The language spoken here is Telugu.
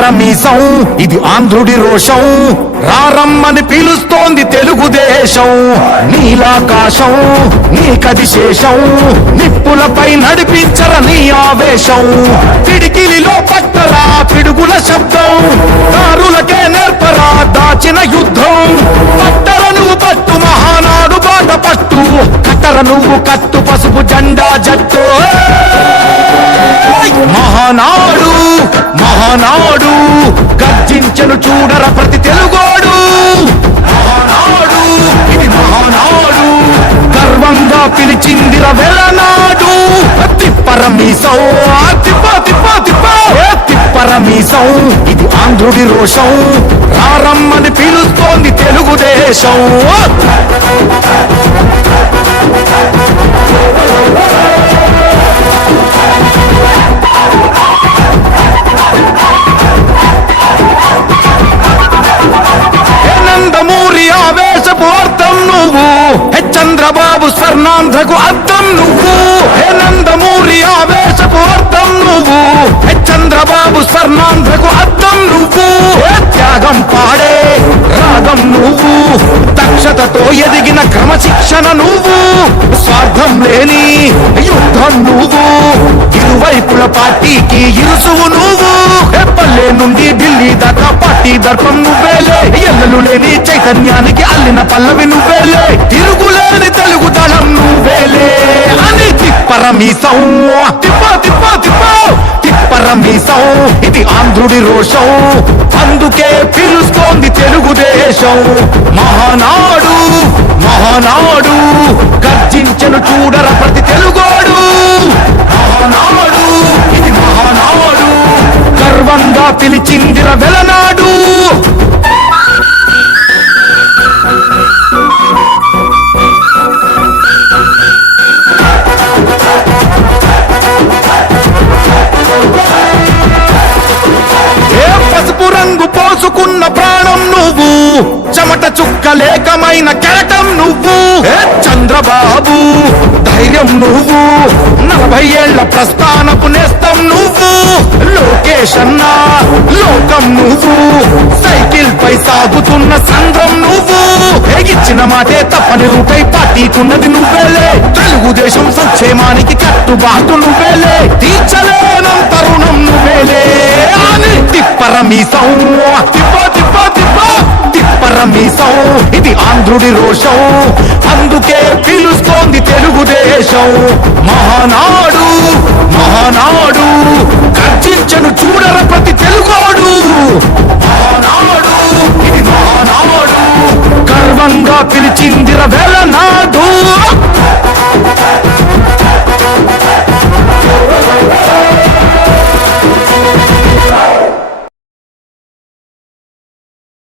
తిప్పరమీసం ఇది ఆంధ్రుడి రోషం రారమ్మని పిలుస్తోంది తెలుగుదేశం నీలాకాశం నీకది శేషం నిప్పులపై నడిపించర నీ ఆవేశం పిడికిలిలో పట్టరా పిడుగుల శబ్దం దారులకే నేర్పరా దాచిన యుద్ధం పట్టర నువ్వు పట్టు మహానాడు బాట పట్టు కట్టర నువ్వు కట్టు పసుపు జెండా జట్టు మహానాడు మహానాడు గర్జించను చూడర ప్రతి తెలుగోడు మహానాడు ఇది మహానాడు గర్వంగా పిలిచిందిర వెలనాడు తిప్పరమీసం తిప్పరమీసం ఇది ఆంధ్రుడి రోషం రారమ్మని పిలుస్తోంది తెలుగుదేశం నందమూరి ఆవేశపు అర్థం నువ్వు చంద్రబాబు స్వర్ణాంధ్రకు అర్థం నువ్వు నందమూరి ఆవేశపు అర్థం నువ్వు చంద్రబాబు స్వర్ణాంధ్రకు అర్థం నువ్వు త్యాగం పాడే రాగం నువ్వు దక్షతతో ఎదిగిన క్రమశిక్షణ నువ్వు స్వార్థం లేని యుద్ధం నువ్వు ఇరువైపుల పార్టీకి ఇరుసువు నువ్వు పల్లె నుండి ఢిల్లీ దాకా పార్టీ దర్పం నువ్వేలే ఎల్లలు లేని చైతన్యానికి అల్లిన పల్లవి నువ్వేలే తిరుగులేని తెలుగు దళం నువ్వేలే అని తిప్పరమీసం తిప్పరమీసం ఇది ఆంధ్రుడి రోషం అందుకే పిలుస్తోంది తెలుగుదేశం మహానాడు మహానాడు గర్జించను చూడర ప్రతి తెలుగోడు మహానాడు ఇది మహానాడు గర్వంగా పిలిచిందిర వెలనాడు పసుపు రంగు పోసుకున్న ప్రాణం నువ్వు చెమట చుక్కలేకమైన కెరటం నువ్వు చంద్రబాబు ధైర్యం నువ్వు 40 ఏళ్ల ప్రస్థానపు నేస్తం నువ్వు లోకేష్ అన్న లోకం నువ్వు సైకిల్ పై సాగుతున్న సంఘం నువ్వు ఇచ్చిన మాటే తప్పని రూపై పార్టీకున్నది నువ్వేలే తెలుగుదేశం సంక్షేమానికి కట్టుబాటు నువ్వేలే తీర్చలేనంత రుణం నువ్వేలే అని తిప్పరమీసం తిప్పరమీసం ఇది ఆంధ్రుడి రోషం అందుకే పిలుస్తోంది తెలుగుదేశం మహానాడు మహానాడు గర్జించను చూడర ప్రతి తెలుగోడు మహానాడు ఇది మహానాడు గర్వంగా పిలిచిందిర వెలనాడు